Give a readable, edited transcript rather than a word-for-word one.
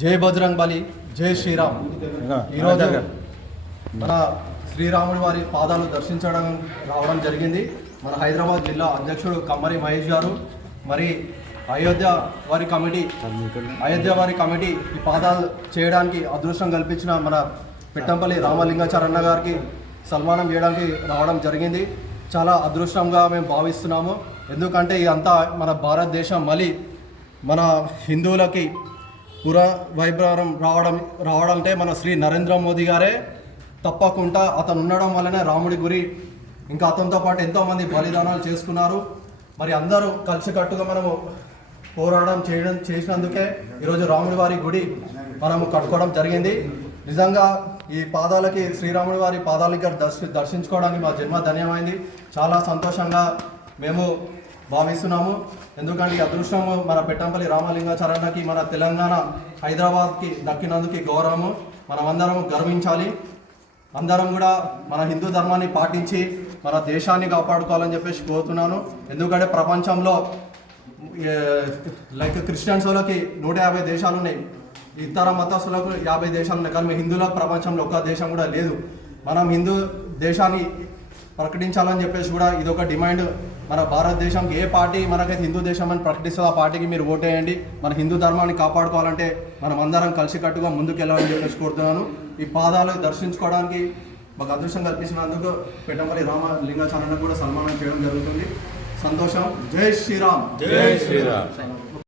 జై బజరంగ్ బలి, జై శ్రీరామ్. ఈరోజు మన శ్రీరాముడి వారి పాదాలు దర్శించడం రావడం జరిగింది. మన హైదరాబాద్ జిల్లా అధ్యక్షుడు కమ్మరి మహేష్ గారు, మరి అయోధ్య వారి కమిటీ ఈ పాదాలు చేయడానికి అదృష్టం కల్పించిన మన పెట్టంపల్లి రామలింగాచారన్న గారికి సన్మానం చేయడానికి రావడం జరిగింది. చాలా అదృష్టంగా మేము భావిస్తున్నాము. ఎందుకంటే ఇదంతా మన భారతదేశం మళ్ళీ మన హిందువులకి వైభవం రావడంటే మన శ్రీ నరేంద్ర మోదీ గారే తప్పకుండా. అతను ఉండడం వల్లనే రాముడి గురి, ఇంకా అతనితో పాటు ఎంతోమంది బలిదానాలు చేసుకున్నారు. మరి అందరూ కలిసికట్టుగా మనము పోరాటం చేసినందుకే ఈరోజు రాముడి వారి గుడి మనము కట్టుకోవడం జరిగింది. నిజంగా ఈ పాదాలకి శ్రీరాముడి వారి పాదాల దగ్గర దర్శించుకోవడానికి మా జన్మ ధన్యమైంది. చాలా సంతోషంగా మేము భావిస్తున్నాము. ఎందుకంటే ఈ అదృష్టము మన పెట్టంపల్లి రామలింగాచారన్నకి, మన తెలంగాణ హైదరాబాద్కి దక్కినందుకు గౌరవము మనమందరం గర్వించాలి. అందరం కూడా మన హిందూ ధర్మాన్ని పాటించి మన దేశాన్ని కాపాడుకోవాలని చెప్పేసి కోరుతున్నాను. ఎందుకంటే ప్రపంచంలో లైక్ క్రిస్టియన్స్ వాళ్ళకి 150 దేశాలు ఉన్నాయి, ఇతర మతస్థులకు 50 దేశాలు ఉన్నాయి. కానీ హిందువులకు ప్రపంచంలో ఒక్క దేశం కూడా లేదు. మనం హిందూ దేశాన్ని ప్రకటించాలని చెప్పేసి కూడా ఇదొక డిమాండ్. మన భారతదేశంకి ఏ పార్టీ మనకైతే హిందూ దేశం అని ప్రకటిస్తుందో ఆ పార్టీకి మీరు ఓటేయండి. మన హిందూ ధర్మాన్ని కాపాడుకోవాలంటే మనం అందరం కలిసికట్టుగా ముందుకెళ్ళాలని చెప్పేసి కోరుతున్నాను. ఈ పాదాలు దర్శించుకోవడానికి మాకు అదృష్టం కల్పించినందుకు పెట్టంపల్లి రామలింగాచారణ కూడా సన్మానం చేయడం జరుగుతుంది. సంతోషం. జై శ్రీరామ్. జై శ్రీరామ్.